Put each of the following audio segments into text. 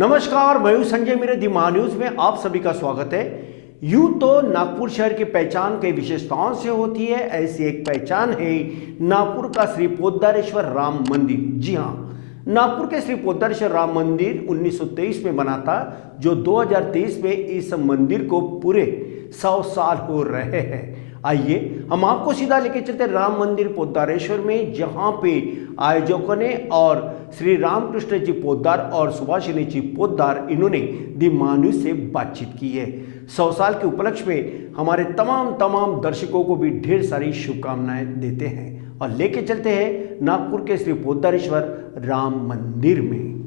नमस्कार, मैं हूं संजय। मेरे दी मां न्यूज में आप सभी का स्वागत है। यूं तो नागपुर शहर की पहचान कई विशेषताओं से होती है। ऐसी एक पहचान है नागपुर का श्री पोद्दारेश्वर राम मंदिर। जी हां, नागपुर के श्री पोद्दारेश्वर राम मंदिर 1923 में बना था, जो 2023 में इस मंदिर को पूरे 100 साल हो रहे हैं। आइए हम आपको सीधा लेके चलते राम मंदिर पोद्दारेश्वर में, जहां पे आयोजकों ने और श्री रामकृष्ण जी पोद्दार और सुभाषिनी जी पोद्दार इन्होंने दी मान्यू से बातचीत की है। 100 साल के उपलक्ष्य में हमारे तमाम दर्शकों को भी ढेर सारी शुभकामनाएं देते हैं और लेके चलते हैं नागपुर के श्री पोद्दारेश्वर राम मंदिर में।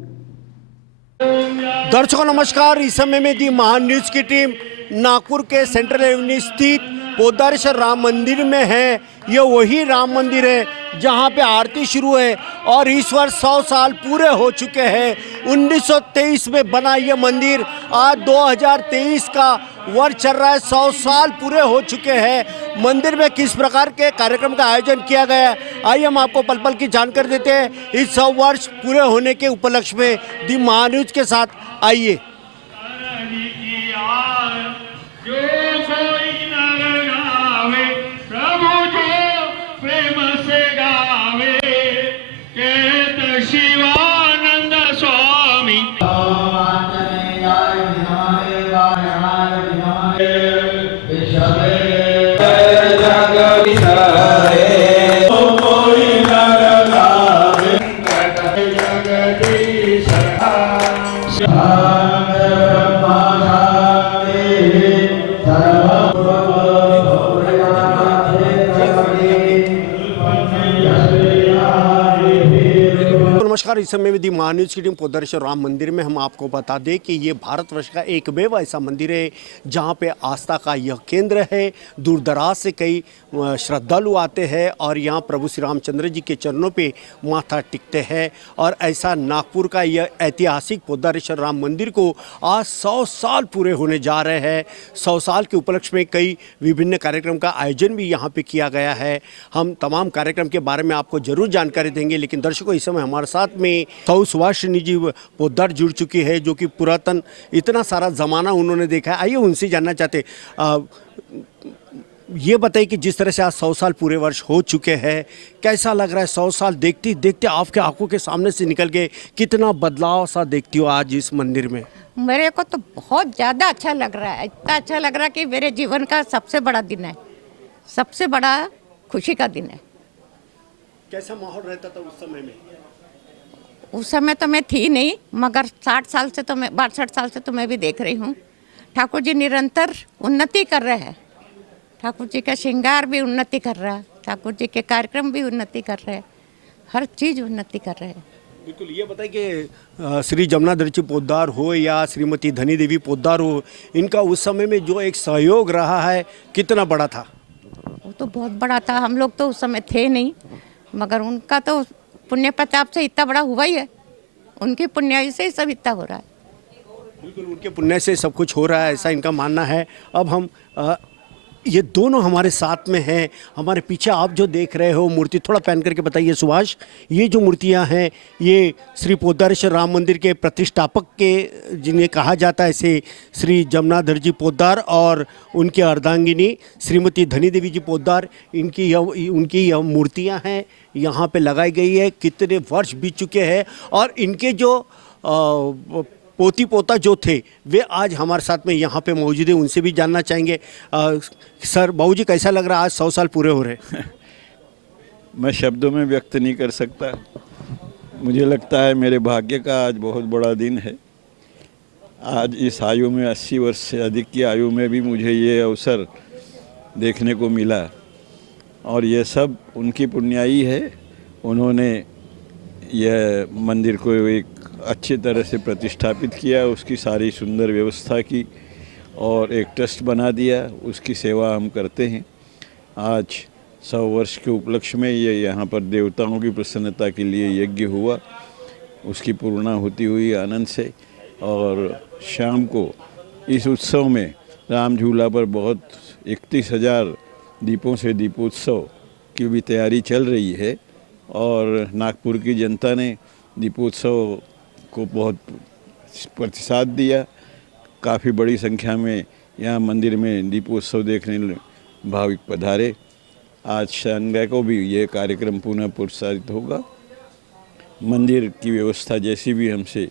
दर्शकों नमस्कार, इस समय में दी महान न्यूज की टीम नागपुर के सेंट्रल एवेन्यू स्थित पोद्दारेश्वर राम मंदिर में है। ये वही राम मंदिर है जहां पे आरती शुरू है और इस वर्ष 100 साल पूरे हो चुके हैं। 1923 में बना ये मंदिर आज 2023 का वर्ष चल रहा है, 100 साल पूरे हो चुके हैं। मंदिर में किस प्रकार के कार्यक्रम का आयोजन किया गया है, आइए हम आपको पल पल की जानकारी देते हैं। इस 100 वर्ष पूरे होने के उपलक्ष्य में दी महान्यूज के साथ आइए। नमस्कार, इस समय में दी महान्यूज की टीम पोद्दारेश्वर राम मंदिर में हम आपको बता दें कि ये भारतवर्ष का एकमेव ऐसा मंदिर है जहाँ पे आस्था का यह केंद्र है। दूर दराज से कई श्रद्धालु आते हैं और यहाँ प्रभु श्री रामचंद्र जी के चरणों पे माथा टिकते हैं। और ऐसा नागपुर का यह ऐतिहासिक पोद्दारेश्वर राम मंदिर को आज 100 साल पूरे होने जा रहे हैं। 100 साल के उपलक्ष्य में कई विभिन्न कार्यक्रम का आयोजन भी यहाँ पे किया गया है। हम तमाम कार्यक्रम के बारे में आपको जरूर जानकारी देंगे, लेकिन दर्शकों इस समय हमारे साथ में सुभाषिनी जी पोद्दार जुड़ चुकी है, जो कि पुरातन इतना सारा ज़माना उन्होंने देखा है। आइए उनसे जानना चाहते, ये बताइए कि जिस तरह से आज 100 साल पूरे वर्ष हो चुके हैं, कैसा लग रहा है? 100 साल देखते देखते आपके आंखों के सामने से निकल के कितना बदलाव सा देखती हो आज इस मंदिर में? मेरे को तो बहुत ज़्यादा अच्छा लग रहा है। इतना अच्छा लग रहा है कि मेरे जीवन का सबसे बड़ा दिन है, सबसे बड़ा खुशी का दिन है। कैसा माहौल रहता था उस समय में? उस समय तो मैं थी नहीं, मगर 60 साल से तो मैं 62 साल से तो मैं भी देख रही हूँ। ठाकुर जी निरंतर उन्नति कर रहे हैं। ठाकुर जी का श्रृंगार भी उन्नति कर रहा है, ठाकुर जी के कार्यक्रम भी उन्नति कर रहे हैं, हर चीज़ उन्नति कर रहे हैं। बिल्कुल, ये बताइए कि श्री जमुनाधर जी पोद्दार हो या श्रीमती धनी देवी पोद्दार हो, इनका उस समय में जो एक सहयोग रहा है कितना बड़ा था? वो तो बहुत बड़ा था। हम लोग तो उस समय थे नहीं, मगर उनका तो पुण्य प्रताप से इतना बड़ा हुआ ही है। उनके पुण्य से ही सब इतना हो रहा है। बिल्कुल, उनके पुण्य से सब कुछ हो रहा है, ऐसा इनका मानना है। अब हम ये दोनों हमारे साथ में हैं। हमारे पीछे आप जो देख रहे हो मूर्ति, थोड़ा पहन करके बताइए सुभाष, ये जो मूर्तियां हैं ये श्री पोद्दारेश्वर राम मंदिर के प्रतिष्ठापक के जिन्हें कहा जाता है से श्री जमुनाधर जी पोद्दार और उनकी अर्धांगिनी श्रीमती धनी देवी जी पोद्दार, उनकी यह मूर्तियां हैं, यहाँ पे लगाई गई है। कितने वर्ष बीत चुके हैं और इनके जो पोती पोता जो थे वे आज हमारे साथ में यहाँ पे मौजूद है, उनसे भी जानना चाहेंगे। सर, बाबू जी कैसा लग रहा है आज 100 साल पूरे हो रहे? मैं शब्दों में व्यक्त नहीं कर सकता। मुझे लगता है मेरे भाग्य का आज बहुत बड़ा दिन है। आज इस आयु में 80 वर्ष से अधिक की आयु में भी मुझे ये अवसर देखने को मिला और ये सब उनकी पुण्याई है। उन्होंने यह मंदिर को एक अच्छी तरह से प्रतिष्ठापित किया, उसकी सारी सुंदर व्यवस्था की और एक ट्रस्ट बना दिया, उसकी सेवा हम करते हैं। आज 100 वर्ष के उपलक्ष्य में ये यहाँ पर देवताओं की प्रसन्नता के लिए यज्ञ हुआ, उसकी पूर्णाहुति हुई आनंद से। और शाम को इस उत्सव में राम झूला पर बहुत 31,000 दीपों से दीपोत्सव की भी तैयारी चल रही है और नागपुर की जनता ने दीपोत्सव को बहुत प्रतिसाद दिया। काफ़ी बड़ी संख्या में यहाँ मंदिर में दीपोत्सव देखने भाविक पधारे। आज संध्या को भी ये कार्यक्रम पुनः प्रसारित होगा। मंदिर की व्यवस्था जैसी भी हमसे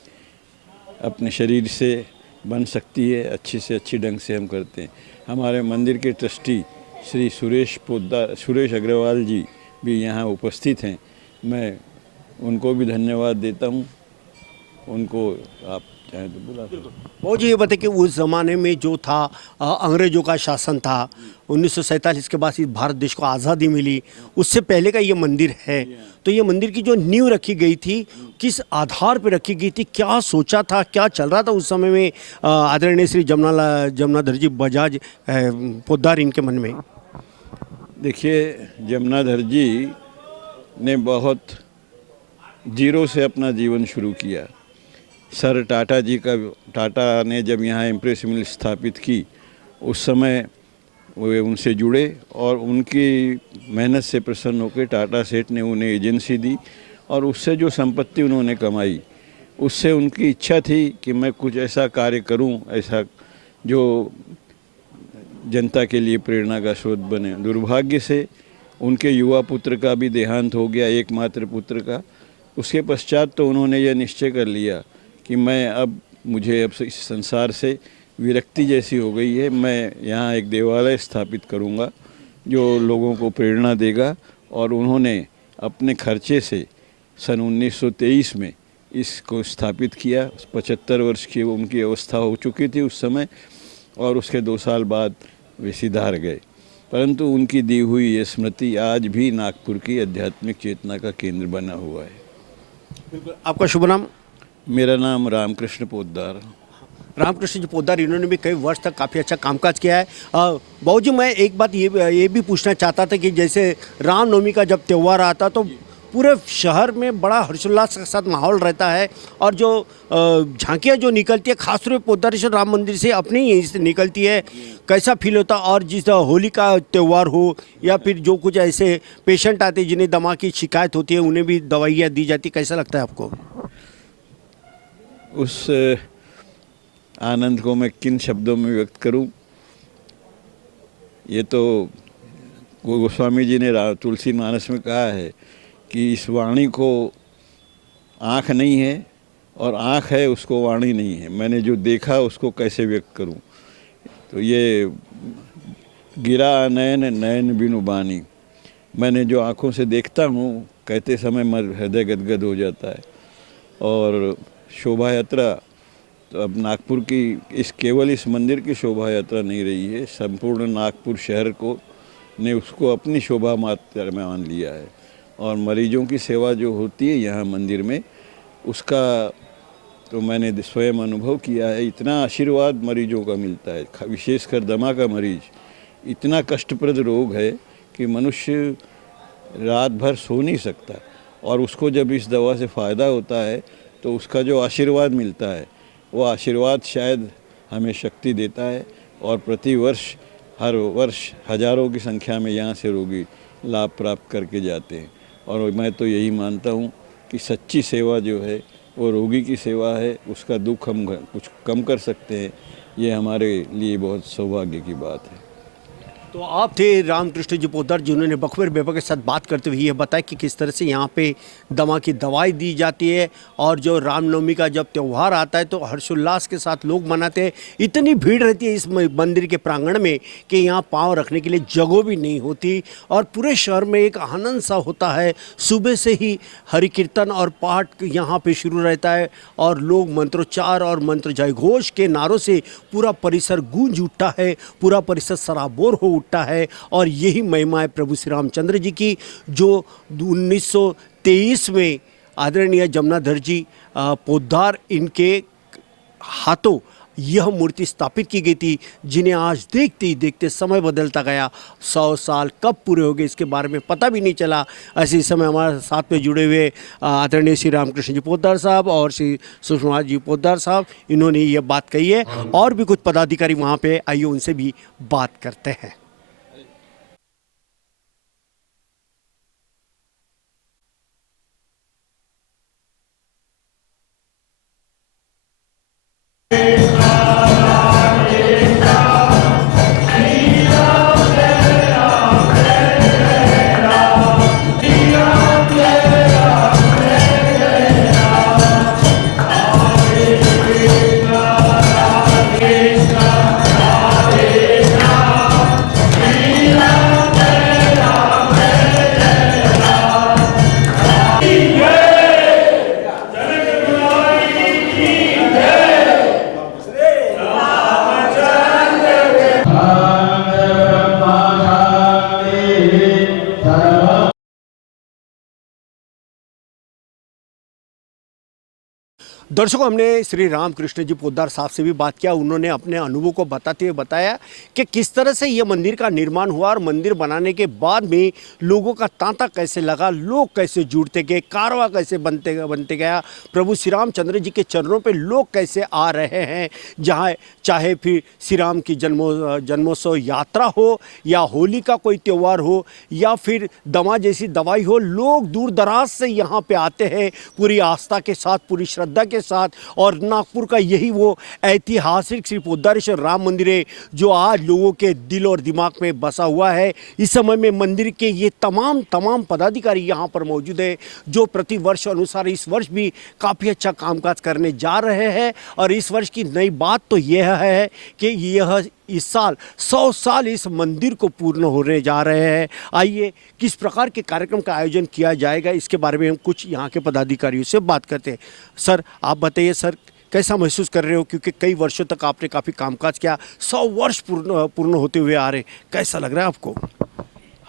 अपने शरीर से बन सकती है, अच्छी से अच्छी ढंग से हम करते हैं। हमारे मंदिर के ट्रस्टी श्री सुरेश अग्रवाल जी भी यहाँ उपस्थित हैं। मैं उनको भी धन्यवाद देता हूँ। उनको आप चाहें तो बुला सकते हैं। मुझे ये बताइए कि उस ज़माने में जो था अंग्रेज़ों का शासन था, 1947 के बाद इस भारत देश को आज़ादी मिली, उससे पहले का ये मंदिर है। तो ये मंदिर की जो नींव रखी गई थी, किस आधार पर रखी गई थी, क्या सोचा था, क्या चल रहा था उस समय में आदरणीय श्री जमुनाधर जी बजाज पोद्दार इनके मन में? देखिए, जमुनाधर जी ने बहुत जीरो से अपना जीवन शुरू किया। सर टाटा ने जब यहाँ इम्प्रेस मिल स्थापित की, उस समय वे उनसे जुड़े और उनकी मेहनत से प्रसन्न होकर टाटा सेठ ने उन्हें एजेंसी दी और उससे जो संपत्ति उन्होंने कमाई, उससे उनकी इच्छा थी कि मैं कुछ ऐसा कार्य करूं, ऐसा जो जनता के लिए प्रेरणा का स्रोत बने। दुर्भाग्य से उनके युवा पुत्र का भी देहांत हो गया, एकमात्र पुत्र का। उसके पश्चात तो उन्होंने यह निश्चय कर लिया कि मुझे अब इस संसार से विरक्ति जैसी हो गई है। मैं यहाँ एक देवालय स्थापित करूँगा जो लोगों को प्रेरणा देगा। और उन्होंने अपने खर्चे से सन 1923 में इसको स्थापित किया। 75 वर्ष की उनकी अवस्था हो चुकी थी उस समय और उसके 2 साल बाद वे सिधार गए। परंतु उनकी दी हुई ये स्मृति आज भी नागपुर की आध्यात्मिक चेतना का केंद्र बना हुआ है। बिल्कुल। आपका शुभ नाम? मेरा नाम रामकृष्ण पोद्दार। रामकृष्ण जी पोद्दार, इन्होंने भी कई वर्ष तक काफ़ी अच्छा कामकाज किया है। बाबू जी, मैं एक बात ये भी पूछना चाहता था कि जैसे रामनवमी का जब त्यौहार आता तो पूरे शहर में बड़ा हर्षोल्लास के साथ माहौल रहता है और जो झांकियाँ जो निकलती है खासतौर पर पोद्दारेश्वर राम मंदिर से अपने ही यहीं से निकलती है, कैसा फील होता? और जिस होली का त्यौहार हो या फिर जो कुछ ऐसे पेशेंट आते जिन्हें दमा की शिकायत होती है, उन्हें भी दवाइयाँ दी जाती, कैसा लगता है आपको? उस आनंद को मैं किन शब्दों में व्यक्त करूं? ये तो गोस्वामी जी ने तुलसी मानस में कहा है कि इस वाणी को आँख नहीं है और आँख है उसको वाणी नहीं है। मैंने जो देखा उसको कैसे व्यक्त करूं? तो ये गिरा नयन नयन बिनु बानी, मैंने जो आँखों से देखता हूँ कहते समय मेरा हृदय गदगद हो जाता है। और शोभा यात्रा तो अब नागपुर की केवल इस मंदिर की शोभा यात्रा नहीं रही है, संपूर्ण नागपुर शहर को ने उसको अपनी शोभा मात्रा में मान लिया है। और मरीजों की सेवा जो होती है यहाँ मंदिर में, उसका तो मैंने स्वयं अनुभव किया है। इतना आशीर्वाद मरीजों का मिलता है, विशेषकर दमा का मरीज। इतना कष्टप्रद रोग है कि मनुष्य रात भर सो नहीं सकता और उसको जब इस दवा से फ़ायदा होता है तो उसका जो आशीर्वाद मिलता है, वो आशीर्वाद शायद हमें शक्ति देता है। और हर वर्ष हज़ारों की संख्या में यहाँ से रोगी लाभ प्राप्त करके जाते हैं। और मैं तो यही मानता हूँ कि सच्ची सेवा जो है वो रोगी की सेवा है, उसका दुख हम कुछ कम कर सकते हैं। ये हमारे लिए बहुत सौभाग्य की बात है। तो आप थे रामकृष्ण जी पोद्दार, जिन्होंने बखबर बेबा के साथ बात करते हुए ये बताया कि किस तरह से यहाँ पे दमा की दवाई दी जाती है और जो रामनवमी का जब त्यौहार आता है तो हर्षोल्लास के साथ लोग मनाते हैं। इतनी भीड़ रहती है इस मंदिर के प्रांगण में कि यहाँ पाँव रखने के लिए जगह भी नहीं होती और पूरे शहर में एक आनंद सा होता है। सुबह से ही हरि कीर्तन और पाठ यहाँ पे शुरू रहता है और लोग मंत्रोच्चार और मंत्र जयघोष के नारों से पूरा परिसर गूंज उठता है, पूरा परिसर सराबोर हो उठता है। और यही महिमा है प्रभु श्री रामचंद्र जी की, जो 1923 में आदरणीय जमुनाधर जी पोद्दार इनके हाथों यह मूर्ति स्थापित की गई थी, जिन्हें आज देखते ही देखते समय बदलता गया। 100 साल कब पूरे हो गए इसके बारे में पता भी नहीं चला। ऐसे ही समय हमारे साथ में जुड़े हुए आदरणीय श्री रामकृष्ण जी पोद्दार साहब और श्री सुषमा जी पोद्दार साहब, इन्होंने ये बात कही है। और भी कुछ पदाधिकारी वहाँ पे आइए उनसे भी बात करते हैं। दर्शकों, हमने श्री रामकृष्ण जी पोद्दार साहब से भी बात किया। उन्होंने अपने अनुभव को बताते हुए बताया कि किस तरह से ये मंदिर का निर्माण हुआ और मंदिर बनाने के बाद में लोगों का तांता कैसे लगा, लोग कैसे जुड़ते गए, कारवां कैसे बनते गया, प्रभु श्री रामचंद्र जी के चरणों पे लोग कैसे आ रहे हैं। जहाँ चाहे फिर श्री राम की जन्मोत्सव यात्रा हो या होली का कोई त्यौहार हो या फिर दमा जैसी दवाई हो, लोग दूर दराज से यहाँ पे आते हैं पूरी आस्था के साथ, पूरी श्रद्धा के साथ। और नागपुर का यही वो ऐतिहासिक श्री पोद्दारेश्वर राम मंदिर है जो आज लोगों के दिल और दिमाग में बसा हुआ है। इस समय में मंदिर के ये तमाम पदाधिकारी यहाँ पर मौजूद है जो प्रति वर्ष अनुसार इस वर्ष भी काफ़ी अच्छा कामकाज करने जा रहे हैं। और इस वर्ष की नई बात तो यह है कि यह इस साल 100 साल इस मंदिर को पूर्ण होने जा रहे हैं। आइए किस प्रकार के कार्यक्रम का आयोजन किया जाएगा इसके बारे में हम कुछ यहाँ के पदाधिकारियों से बात करते हैं। सर, आप बताइए सर, कैसा महसूस कर रहे हो, क्योंकि कई वर्षों तक आपने काफ़ी कामकाज किया, 100 वर्ष पूर्ण होते हुए आ रहे, कैसा लग रहा है आपको?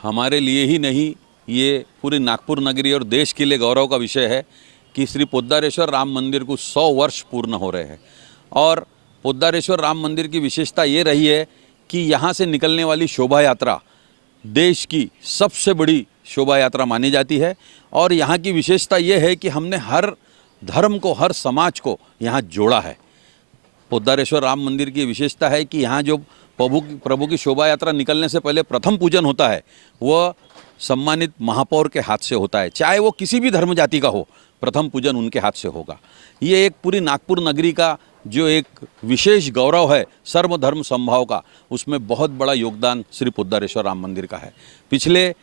हमारे लिए ही नहीं, ये पूरी नागपुर नगरी और देश के लिए गौरव का विषय है कि श्री पोद्दारेश्वर राम मंदिर को 100 वर्ष पूर्ण हो रहे हैं। और पोद्दारेश्वर राम मंदिर की विशेषता ये रही है कि यहाँ से निकलने वाली शोभा यात्रा देश की सबसे बड़ी शोभा यात्रा मानी जाती है। और यहाँ की विशेषता ये है कि हमने हर धर्म को, हर समाज को यहाँ जोड़ा है। पोद्दारेश्वर राम मंदिर की विशेषता है कि यहाँ जो प्रभु की शोभा यात्रा निकलने से पहले प्रथम पूजन होता है वह सम्मानित महापौर के हाथ से होता है, चाहे वो किसी भी धर्म जाति का हो, प्रथम पूजन उनके हाथ से होगा। ये एक पूरी नागपुर नगरी का जो एक विशेष गौरव है सर्वधर्म समभाव का, उसमें बहुत बड़ा योगदान श्री पोद्दारेश्वर राम मंदिर का है। पिछले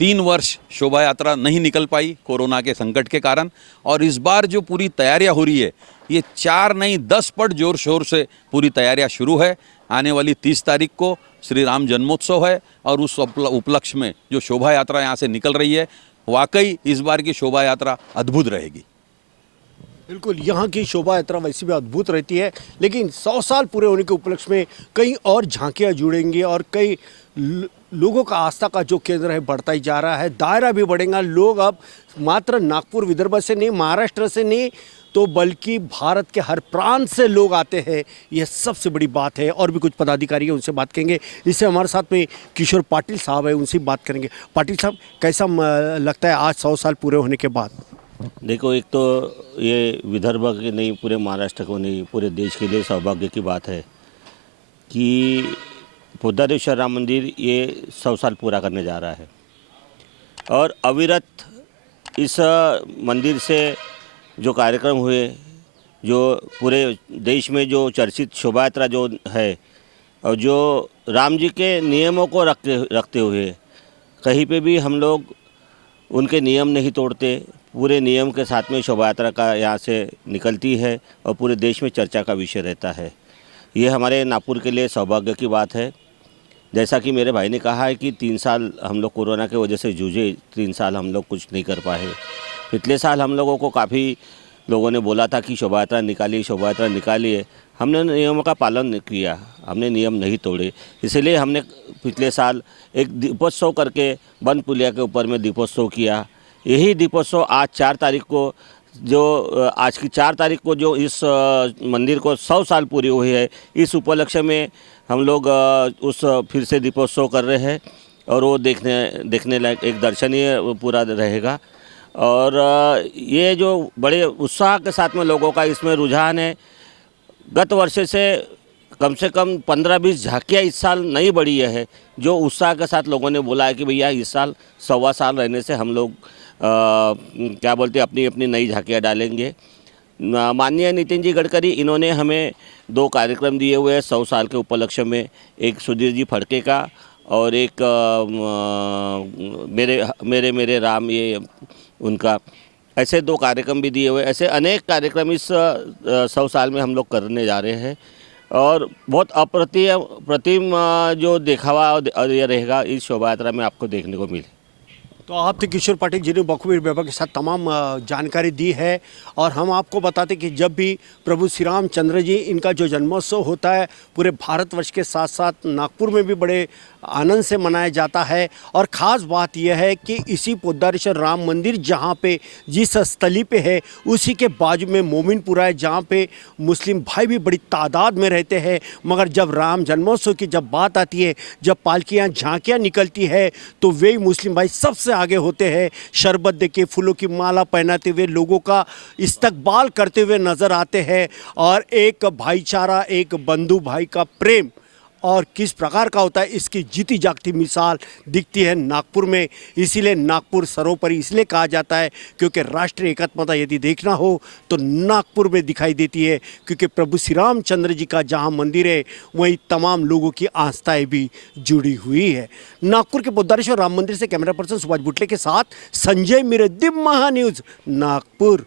3 वर्ष शोभा यात्रा नहीं निकल पाई कोरोना के संकट के कारण, और इस बार जो पूरी तैयारियां हो रही है ये 4 नहीं 10 पट जोर शोर से पूरी तैयारियां शुरू है। आने वाली 30 तारीख को श्री राम जन्मोत्सव है और उस उपलक्ष्य में जो शोभा यात्रा यहाँ से निकल रही है, वाकई इस बार की शोभा यात्रा अद्भुत रहेगी। बिल्कुल, यहाँ की शोभा यात्रा वैसे भी अद्भुत रहती है, लेकिन 100 साल पूरे होने के उपलक्ष्य में कई और झांकियाँ जुड़ेंगी और कई लोगों का आस्था का जो केंद्र है बढ़ता ही जा रहा है, दायरा भी बढ़ेगा। लोग अब मात्र नागपुर विदर्भ से नहीं, महाराष्ट्र से नहीं, तो बल्कि भारत के हर प्रांत से लोग आते हैं। यह सबसे बड़ी बात है। और भी कुछ पदाधिकारी हैं, उनसे बात करेंगे। इससे हमारे साथ में किशोर पाटिल साहब है, उनसे बात करेंगे। पाटिल साहब, कैसा लगता है आज 100 साल पूरे होने के बाद? देखो, एक तो ये विदर्भ के नहीं, पूरे महाराष्ट्र को नहीं, पूरे देश के लिए सौभाग्य की बात है कि पोद्दारेश्वर राम मंदिर ये 100 साल पूरा करने जा रहा है। और अविरत इस मंदिर से जो कार्यक्रम हुए, जो पूरे देश में जो चर्चित शोभा यात्रा जो है, और जो राम जी के नियमों को रखते हुए कहीं पे भी हम लोग उनके नियम नहीं तोड़ते, पूरे नियम के साथ में शोभा यात्रा का यहाँ से निकलती है और पूरे देश में चर्चा का विषय रहता है। ये हमारे नागपुर के लिए सौभाग्य की बात है। जैसा कि मेरे भाई ने कहा है कि 3 साल हम लोग कोरोना की वजह से जूझे, 3 साल हम लोग कुछ नहीं कर पाए। पिछले साल हम लोगों को काफ़ी लोगों ने बोला था कि शोभा यात्रा निकालिए। हमने नियमों का पालन किया, हमने नियम नहीं तोड़े। इसलिए हमने पिछले साल एक दीपोत्सव करके बन पुलिया के ऊपर में दीपोत्सव किया। यही दीपोत्सव आज 4 तारीख को आज की 4 तारीख को जो इस मंदिर को 100 साल पूरी हुई है, इस उपलक्ष्य में हम लोग उस फिर से दीपोत्सव कर रहे हैं। और वो देखने लायक एक दर्शनीय पूरा रहेगा। और ये जो बड़े उत्साह के साथ में लोगों का इसमें रुझान है, गत वर्ष से कम 15-20 झांकियाँ इस साल नई बढ़ी है। जो उत्साह के साथ लोगों ने बोला है कि भैया इस साल 125 साल रहने से हम लोग क्या बोलते हैं, अपनी अपनी नई झांकियाँ डालेंगे। माननीय नितिन जी गडकरी, इन्होंने हमें 2 कार्यक्रम दिए हुए हैं 100 साल के उपलक्ष्य में, एक सुधीर जी फड़के का और एक मेरे राम, ये उनका, ऐसे 2 कार्यक्रम भी दिए हुए। ऐसे अनेक कार्यक्रम इस 100 साल में हम लोग करने जा रहे हैं। और बहुत अप्रतिम जो दिखावा ये रहेगा इस शोभा यात्रा में आपको देखने को मिले। तो आप थे किशोर पाटिल जी ने बखूबी विभाग के साथ तमाम जानकारी दी है। और हम आपको बताते कि जब भी प्रभु श्री रामचंद्र जी इनका जो जन्मोत्सव होता है, पूरे भारतवर्ष के साथ साथ नागपुर में भी बड़े आनंद से मनाया जाता है। और ख़ास बात यह है कि इसी पोद्दारेश्वर राम मंदिर जहाँ पे जिस स्थली पे है उसी के बाजू में मोमिनपुरा है, जहाँ पे मुस्लिम भाई भी बड़ी तादाद में रहते हैं। मगर जब राम जन्मोत्सव की जब बात आती है, जब पालकियाँ झांकियाँ निकलती है, तो वे मुस्लिम भाई सबसे आगे होते हैं। शरबत देके, फूलों की माला पहनाते हुए लोगों का इस्तकबाल करते हुए नज़र आते हैं। और एक भाईचारा, एक बंधु भाई का प्रेम और किस प्रकार का होता है, इसकी जीती जागती मिसाल दिखती है नागपुर में। इसीलिए नागपुर सर्वोपरि इसलिए कहा जाता है क्योंकि राष्ट्रीय एकात्मता यदि देखना हो तो नागपुर में दिखाई देती है, क्योंकि प्रभु श्री रामचंद्र जी का जहां मंदिर है वहीं तमाम लोगों की आस्थाएं भी जुड़ी हुई है। नागपुर के पोद्दारेश्वर राम मंदिर से कैमरा पर्सन सुभाष बुटले के साथ संजय मिरे, दिव्य महा न्यूज़, नागपुर।